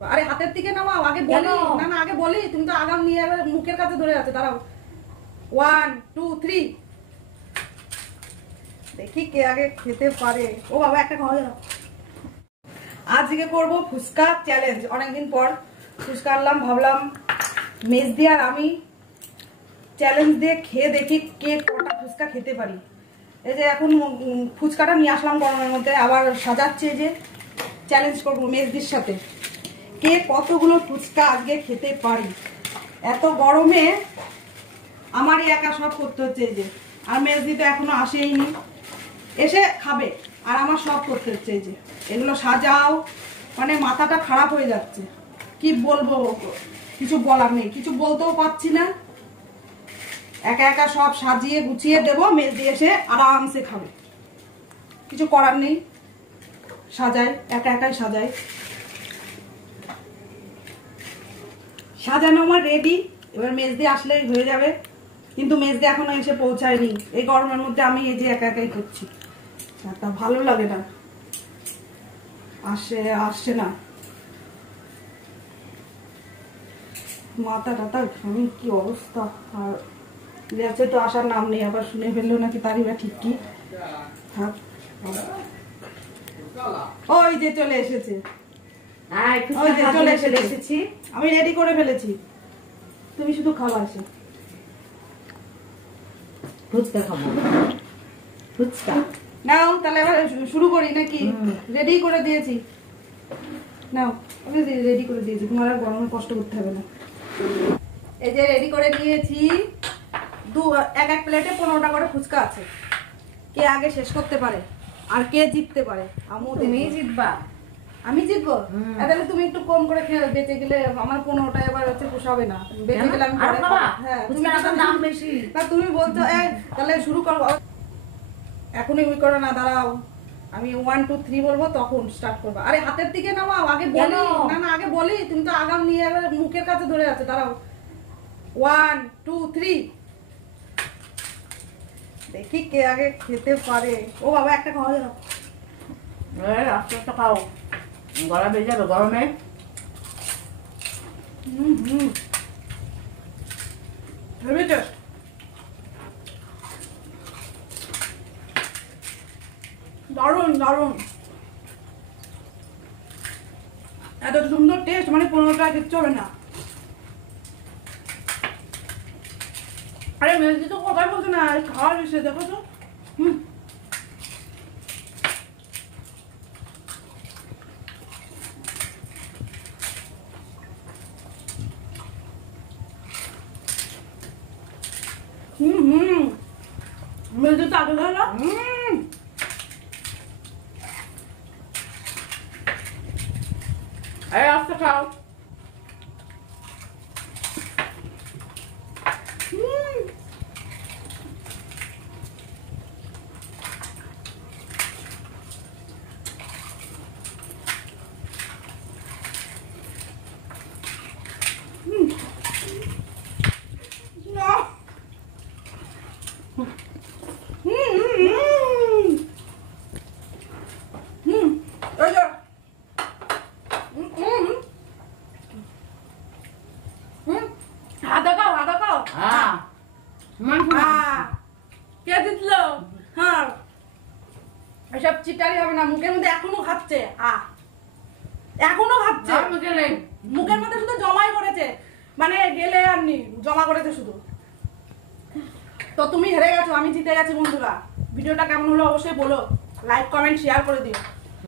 আরে হাতের দিকে নামাও, আগে বলি না না আগে বলি, তুমি তো আগাম নিয়ে এবার মুখের কাছে ধরে আছে। দাঁড়াও, 1 2 3 দেখি কে আগে খেতে পারে। ও বাবা একটা খাওয়া গেল। আজকে করব ফুচকা চ্যালেঞ্জ। অনেকদিন পর ফুচকা আনলাম, ভাবলাম মেজদি আর আমি চ্যালেঞ্জ দিয়ে খেয়ে দেখি কে কটা ফুচকা খেতে পারি। এই যে এখন ফুচকাটা নিয়ে আসলাম গরমের মধ্যে, আবার সাজাচ্ছে যে চ্যালেঞ্জ করবো মেজদির সাথে কে কতগুলো ফুচকা আজকে খেতে পারি। এত গরমে আমারই একা সব করতে হচ্ছে। এই যে আর মেজদি তো এখনো আসেইনি, এসে খাবে আর আমার সব করতে হচ্ছে। এই যে এগুলো সাজাও, মানে মাথাটা খারাপ হয়ে যাচ্ছে। কি বলবো, কিছু বলার নেই, কিছু বলতেও পারছি না। একা একা সব সাজিয়ে গুছিয়ে দেবো, মেজদি এসে আরামসে খাবে, কিছু করার নেই। সাজাই, একা একাই সাজাই। সাজানো আমার রেডি, এবার মেজদি আসলেই হয়ে যাবে। কিন্তু মেজদি এখনো এসে পৌঁছায়নি। এই গরমের মধ্যে আমি এই যে একা একাই করছি, তা ভালো লাগে না। আসছে না, মাথা টাথা ঘামি কি অবস্থা। আর যাচ্ছে তো আসার নাম নেই, আবার শুনে ফেললো নাকি তারই বা ঠিক কি। ওই যে চলে এসেছে, চলে এসেছি, আমি রেডি করে ফেলেছি। তুমি শুধু খাওয়া এসে ফুচকা খাবো। ফুচকা নাও, তাহলে এবার শুরু করি নাকি? রেডি করে দিয়েছি, নাও আমি রেডি করে দিয়েছি, তোমার আর গরমে কষ্ট করতে হবে না। এই যে রেডি করে দিয়েছি, এক প্লেটে 15টা করে ফুচকা আছে। কে আগে শেষ করতে পারে আর কে জিততে পারে? তুমি জিতবা। আমি জিতবো? তাহলে তুমি একটু কম করে খেয়ে বেঁচে গেলে আমার 15টা এবার হচ্ছে পোষাবে না। বেঁচে গেলে আমি হ্যাঁ, দাম বেশি না তুমি বলছো। তাহলে শুরু করবো এখনই, ওই করো না, দাঁড়াও আমি 1 2 3 বলবো তখন স্টার্ট করবো। আরে হাতের দিকে নামাও, আগে বলি না না আগে বলি, তুমি তো আগাম নিয়ে এবার মুখের কাছে ধরে আছে। দাঁড়াও, 1 2 3 দেখি কে আগে খেতে পারে। ও বাবা একটা খাওয়া গেল। আস্তে আস্তে খাও, গলা বেজে যাবে গরমে। দারুন দারুন, এত সুন্দর টেস্ট, মানে 15টা কিচ্ছু হবে না। আরে মেজদি তো কথাই বলছে না, খাওয়া এসে দেখো তো। মেজদি তো আগে ধরো। এই আস্তে খাও। কে জিতলো? হ্যাঁ, এসব চিটারি হবে না। মুখের মধ্যে এখনো খাচ্ছে, এখনো খাচ্ছে। মুখের মধ্যে শুধু জমাই করেছে, মানে গেলে আর নি জমা করেছে শুধু। তো তুমি হেরে গেছো, আমি জিতে গেছি। বন্ধুরা, ভিডিওটা কেমন হলো অবশ্যই বলো, লাইক কমেন্ট শেয়ার করে দিও।